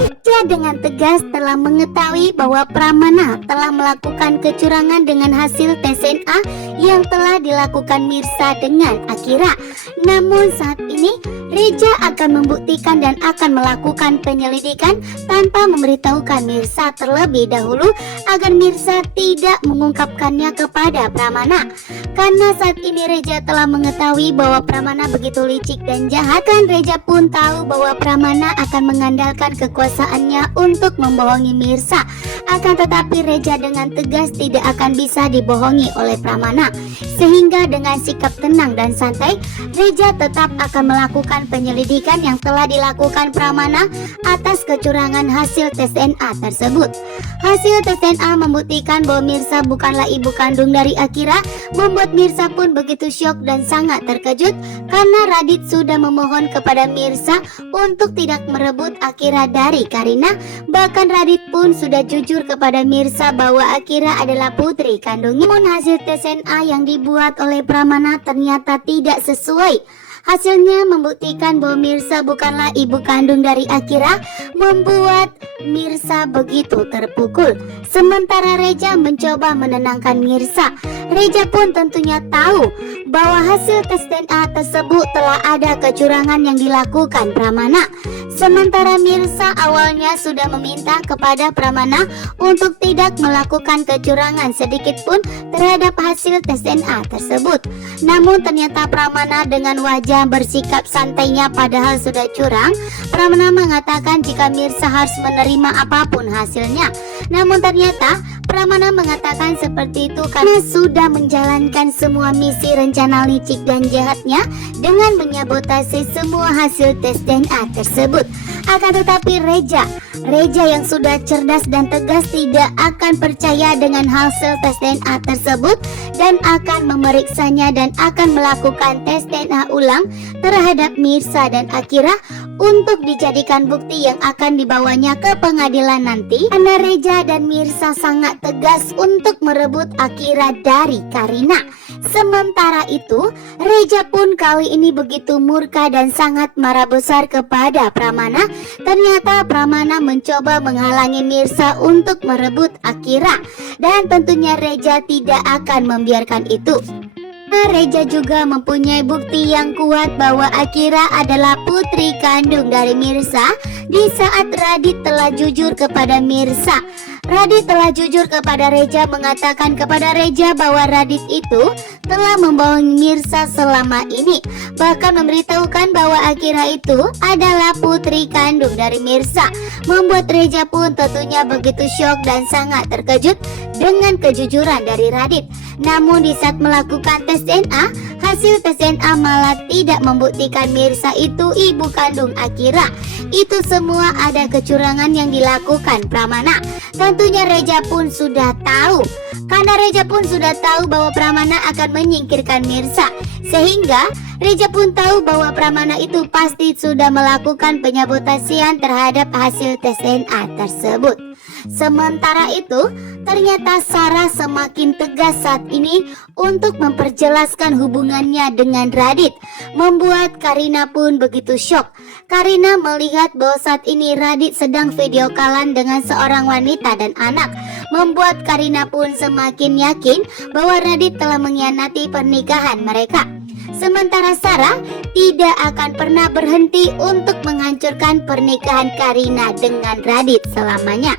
Reja dengan tegas telah mengetahui bahwa Pramana telah melakukan kecurangan dengan hasil tes DNA yang telah dilakukan Mirsa dengan Akira. Namun saat ini Reja akan membuktikan dan akan melakukan penyelidikan tanpa memberitahukan Mirsa terlebih dahulu agar Mirsa tidak mengungkapkannya kepada Pramana. Karena saat ini Reja telah mengetahui bahwa Pramana begitu licik dan jahat, kan Reja pun tahu bahwa Pramana akan mengandalkan kekuasaannya untuk membohongi Mirsa. Akan tetapi Reja dengan tegas tidak akan bisa dibohongi oleh Pramana. Sehingga dengan sikap tenang dan santai, Reja tetap akan melakukan penyelidikan yang telah dilakukan Pramana atas kecurangan hasil tes DNA tersebut. Hasil tes DNA membuktikan bahwa Mirsa bukanlah ibu kandung dari Akira, membuat Mirsa pun begitu syok dan sangat terkejut karena Radit sudah memohon kepada Mirsa untuk tidak merebut Akira dari Karina. Bahkan Radit pun sudah jujur kepada Mirsa bahwa Akira adalah putri kandungnya. Namun hasil tes DNA yang dibuat oleh Pramana ternyata tidak sesuai. Hasilnya membuktikan bahwa Mirsa bukanlah ibu kandung dari Akira, membuat Mirsa begitu terpukul. Sementara Reja mencoba menenangkan Mirsa. Reja pun tentunya tahu bahwa hasil tes DNA tersebut telah ada kecurangan yang dilakukan Pramana. Sementara Mirsa awalnya sudah meminta kepada Pramana untuk tidak melakukan kecurangan sedikit pun terhadap hasil tes DNA tersebut. Namun ternyata Pramana dengan wajah bersikap santainya padahal sudah curang, Pramana mengatakan jika Mirsa harus menerima apapun hasilnya. Namun ternyata Pramana mengatakan seperti itu karena sudah menjalankan semua misi rencana licik dan jahatnya dengan menyabotase semua hasil tes DNA tersebut. Akan tetapi Reja yang sudah cerdas dan tegas tidak akan percaya dengan hasil tes DNA tersebut dan akan memeriksanya dan akan melakukan tes DNA ulang terhadap Mirsa dan Akira untuk dijadikan bukti yang akan dibawanya ke pengadilan nanti. Karena Reja dan Mirsa sangat tegas untuk merebut Akira dari Karina. Sementara itu, Reja pun kali ini begitu murka dan sangat marah besar kepada Pramana. Ternyata Pramana mencoba menghalangi Mirsa untuk merebut Akira, dan tentunya Reja tidak akan membiarkan itu. Reja juga mempunyai bukti yang kuat bahwa Akira adalah putri kandung dari Mirsa di saat Radit telah jujur kepada Mirsa. Radit telah jujur kepada Reja, mengatakan kepada Reja bahwa Radit itu telah membohongi Mirsa selama ini, bahkan memberitahukan bahwa Akira itu adalah putri kandung dari Mirsa. Membuat Reja pun tentunya begitu syok dan sangat terkejut dengan kejujuran dari Radit. Namun di saat melakukan tes DNA, hasil tes DNA malah tidak membuktikan Mirsa itu ibu kandung Akira. Itu semua ada kecurangan yang dilakukan Pramana. Tentunya Reja pun sudah tahu, karena Reja pun sudah tahu bahwa Pramana akan menyingkirkan Mirsa. Sehingga Reja pun tahu bahwa Pramana itu pasti sudah melakukan penyabotasian terhadap hasil tes DNA tersebut. Sementara itu, ternyata Sarah semakin tegas saat ini untuk memperjelaskan hubungannya dengan Radit, membuat Karina pun begitu syok. Karina melihat bahwa saat ini Radit sedang video callan dengan seorang wanita dan anak, membuat Karina pun semakin yakin bahwa Radit telah mengkhianati pernikahan mereka. Sementara Sarah tidak akan pernah berhenti untuk menghancurkan pernikahan Karina dengan Radit selamanya.